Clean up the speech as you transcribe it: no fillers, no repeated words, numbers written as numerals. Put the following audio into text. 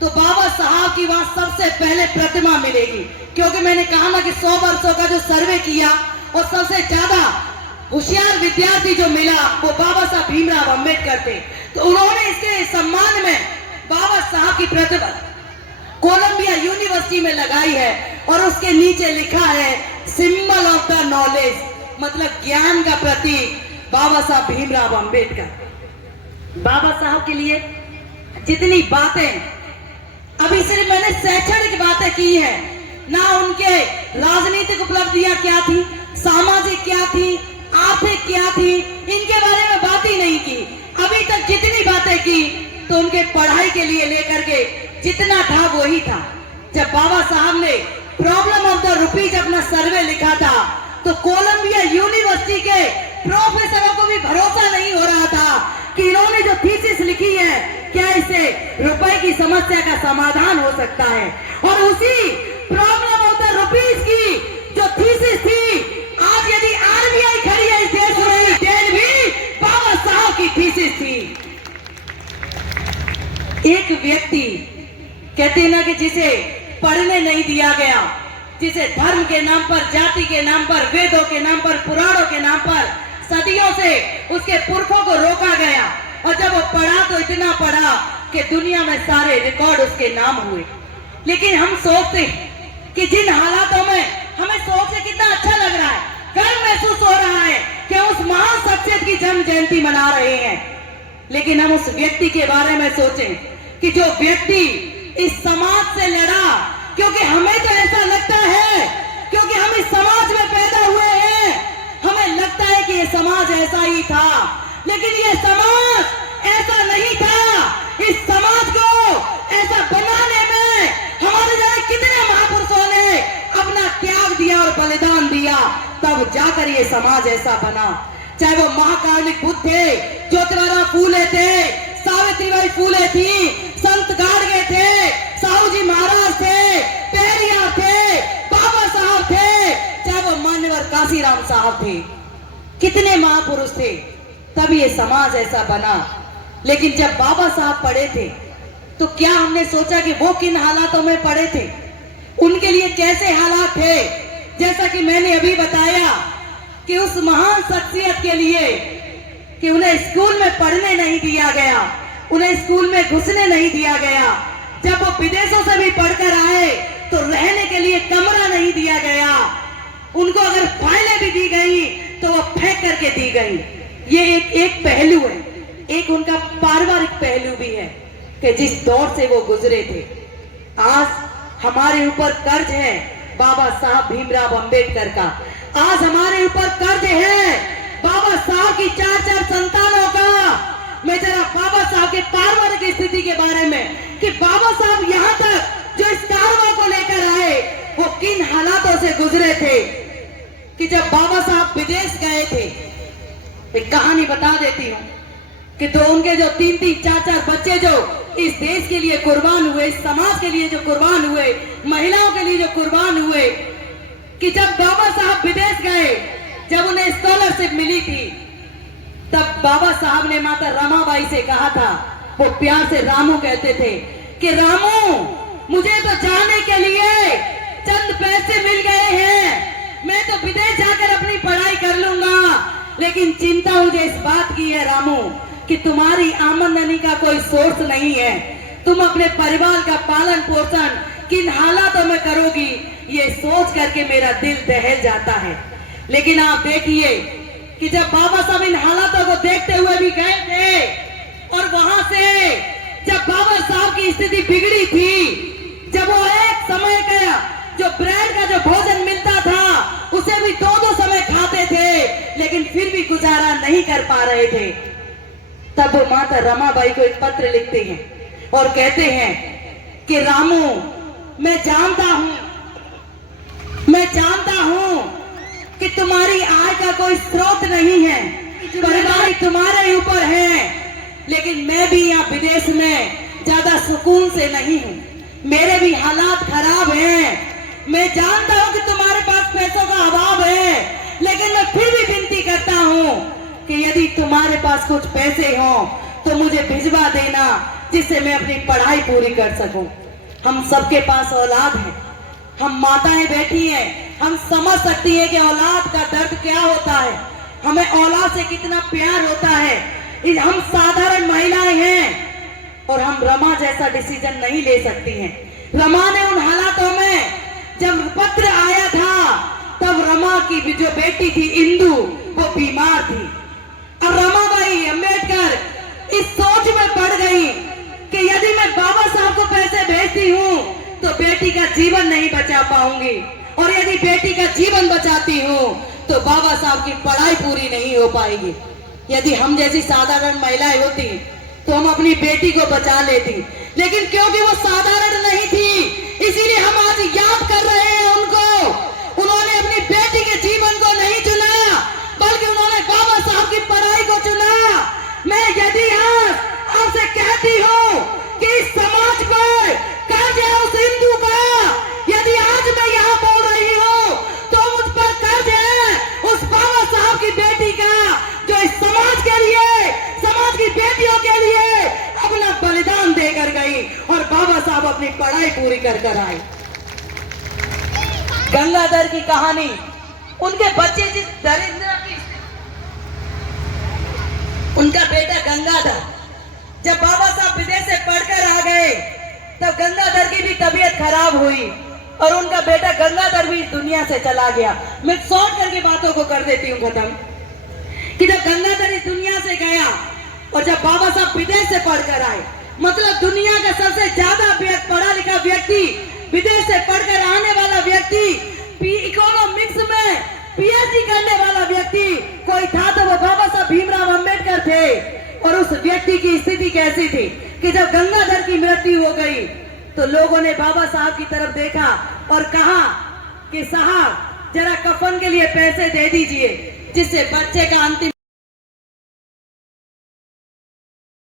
तो बाबा साहब की वहां सबसे पहले प्रतिमा मिलेगी, क्योंकि मैंने कहा ना कि 100 वर्षों का जो सर्वे किया और सबसे ज्यादा होशियार विद्यार्थी जो मिला वो बाबा साहब भीमराव अंबेडकर थे। तो उन्होंने इसके सम्मान में बाबा साहब की प्रतिमा कोलंबिया यूनिवर्सिटी में लगाई है और उसके नीचे लिखा है सिंबल ऑफ द नॉलेज, मतलब ज्ञान का प्रतीक बाबा साहब भीमराव अंबेडकर। बाबा साहब के लिए जितनी बातें अभी सिर्फ मैंने शैक्षणिक बातें की है, ना उनके राजनीतिक उपलब्धियां क्या थी, सामाजिक क्या थी, आर्थिक क्या थी, इनके बारे में बात ही नहीं की। अभी तक जितनी बातें की तो उनके पढ़ाई के लिए लेकर के जितना था वही था। जब बाबा साहब ने प्रॉब्लम ऑफ द रुपीज अपना सर्वे लिखा था तो कोलंबिया यूनिवर्सिटी के प्रोफेसरों को भी भरोसा नहीं हो रहा था कि इन्होंने जो थीसिस लिखी है क्या इससे रुपए की समस्या का समाधान हो सकता है। और उसी प्रॉब्लम ऑफ द रुपीज की जो थीसिस थी, आज यदि आरबीआई खड़ी है इस देश में, देश भी बाबा साहब की थीसिस थी। एक व्यक्ति कहते हैं ना कि जिसे पढ़ने नहीं दिया गया, जिसे धर्म के नाम पर, जाति के नाम पर, वेदों के नाम पर, पुराणों के नाम पर सदियों से उसके पुरखों को रोका गया, और जब वो पढ़ा तो इतना पढ़ा कि दुनिया में सारे रिकॉर्ड उसके नाम हुए। लेकिन हम सोचते हैं कि जिन हालातों में हमें सोच के कितना अच्छा लग रहा है, गर्व महसूस हो रहा है कि उस महान शख्सियत की जन्म जयंती मना रहे हैं, लेकिन हम उस व्यक्ति के बारे में सोचें कि जो व्यक्ति इस समाज से लड़ा, क्योंकि हमें तो ऐसा लगता है, क्योंकि हम इस समाज में पैदा हुए हैं, हमें लगता है कि ये समाज ऐसा ही था, लेकिन ये समाज ऐसा नहीं था। इस समाज को ऐसा बनाने में हमारे जाने कितने महापुरुषों ने अपना त्याग दिया और बलिदान दिया, तब जाकर ये समाज ऐसा बना। चाहे वो महाकारुणिक बुद्ध थे, ज्योतिराव फूले थे, सावित्रीबाई फूले थी, संत गाडगे थे, साहू जी महाराज थे, पेरियार थे, बाबा साहब थे, चाहे वो मान्यवर काशीराम साहब थे, कितने महापुरुष थे, तब ये समाज ऐसा बना। लेकिन जब बाबा साहब पढ़े थे तो क्या हमने सोचा कि वो किन हालातों में पढ़े थे, उनके लिए कैसे हालात थे। जैसा कि मैंने अभी बताया कि उस महान शख्सियत के लिए कि उन्हें स्कूल में पढ़ने नहीं दिया गया, उन्हें स्कूल में घुसने नहीं दिया गया, जब वो विदेशों से भी पढ़कर आए तो रहने के लिए कमरा नहीं दिया गया, उनको अगर फाइलें भी दी गई तो वो फेंक करके दी गई। ये एक पहलू है, एक उनका पारिवारिक पहलू भी है कि जिस दौर से वो गुजरे थे। आज हमारे ऊपर कर्ज है बाबा साहब भीमराव अंबेडकर का, आज हमारे ऊपर कर्ज है बाबा साहब की 4-4 संतानों का। मैं जरा बाबा साहब के पारिवारिक स्थिति के बारे में कि बाबा साहब यहाँ तक जो इस कारवां को लेकर आए वो किन हालातों से गुजरे थे, कि जब बाबा साहब विदेश गए थे, एक कहानी बता देती हूँ कि तो उनके जो 3-3, 4-4 बच्चे जो इस देश के लिए कुर्बान हुए, इस समाज के लिए जो कुर्बान हुए, महिलाओं के लिए जो कुर्बान हुए, कि जब बाबा साहब विदेश गए, जब उन्हें स्कॉलरशिप मिली थी, तब बाबा साहब ने माता रमाबाई से कहा था, वो प्यार से रामू कहते थे कि रामू मुझे तो जाने के लिए चंद पैसे मिल गए हैं, मैं तो विदेश जाकर अपनी पढ़ाई कर लूंगा, लेकिन चिंता मुझे इस बात की है रामू कि तुम्हारी आमदनी का कोई सोर्स नहीं है, तुम अपने परिवार का पालन पोषण किन हालातों में करोगी, ये सोच करके मेरा दिल दहल जाता है। लेकिन आप देखिए कि जब बाबा साहब इन हालातों को देखते हुए भी गए थे और वहां से जब बाबा साहब की स्थिति बिगड़ी थी, जब वो एक समय का जो ब्रेड का जो भोजन मिलता था उसे भी 2-2 समय खाते थे, लेकिन फिर भी गुजारा नहीं कर पा रहे थे, तब वो माता रमाबाई को एक पत्र लिखते हैं और कहते हैं कि रामू मैं जानता हूं कि तुम्हारी आय का कोई स्रोत नहीं है, परिवार तुम्हारे ऊपर है, लेकिन मैं भी यहाँ विदेश में ज्यादा सुकून से नहीं हूँ, मेरे भी हालात खराब हैं। मैं जानता हूँ कि तुम्हारे पास पैसों का अभाव है, लेकिन मैं फिर भी विनती करता हूँ कि यदि तुम्हारे पास कुछ पैसे हो तो मुझे भिजवा देना, जिससे मैं अपनी पढ़ाई पूरी कर सकूं। हम सबके पास औलाद है, हम माताएं बैठी हैं, हम समझ सकती है कि औलाद का दर्द क्या होता है, हमें औलाद से कितना प्यार होता है। हम साधारण महिलाएं हैं और हम रमा जैसा डिसीजन नहीं ले सकती हैं। रमा ने उन हालातों में, जब पत्र आया था, तब रमा की जो बेटी थी इंदु, वो बीमार थी और रमाबाई अंबेडकर इस सोच में पड़ गई कि यदि मैं बाबा साहब को पैसे भेजती हूँ तो बेटी का जीवन नहीं बचा पाऊंगी, और यदि बेटी का जीवन बचाती हूँ तो बाबा साहब की पढ़ाई पूरी नहीं हो पाएगी। यदि हम जैसी साधारण महिलाएं होती तो हम अपनी बेटी को बचा लेती, लेकिन क्योंकि वो साधारण नहीं थी इसीलिए हम आज याद कर रहे हैं उनको। उन्होंने अपनी बेटी के जीवन को नहीं चुना, बल्कि उन्होंने बाबा साहब की पढ़ाई को चुना। मैं यदि आज आपसे कहती हूँ कि इस समाज पर कर्ज है उस हिंदू का, यदि आज मैं यहाँ बोल रही हूँ तो मुझ पर कर्ज है उस बाबा साहब की बेटी का, जो इस समाज के लिए, समाज की बेटियों के लिए अपना बलिदान देकर गई और बाबा साहब अपनी पढ़ाई पूरी कर आए। गंगाधर की कहानी, उनके बच्चे जिस दरिद्र की, उनका बेटा गंगाधर, जब बाबा साहब विदेश से पढ़कर आ गए तब गंगाधर की भी तबीयत खराब हुई और उनका बेटा गंगाधर भी दुनिया से चला गया। मैं शॉर्ट करके बातों को कर देती हूँ खत्म, कि जब गंगाधर इस दुनिया से गया और जब बाबा साहब विदेश से पढ़कर आए, मतलब दुनिया का सबसे ज्यादा पढ़ा लिखा व्यक्ति, विदेश से पढ़कर आने वाला व्यक्ति, इकोनॉमिक्स में पीएचडी करने वाला व्यक्ति कोई था तो वो बाबा साहब भीमराव अंबेडकर थे। और उस व्यक्ति की स्थिति कैसी थी कि जब गंगाधर की मृत्यु हो गई तो लोगों ने बाबा साहब की तरफ देखा और कहा कि साहब जरा कफन के लिए पैसे दे दीजिए, जिससे बच्चे का अंतिम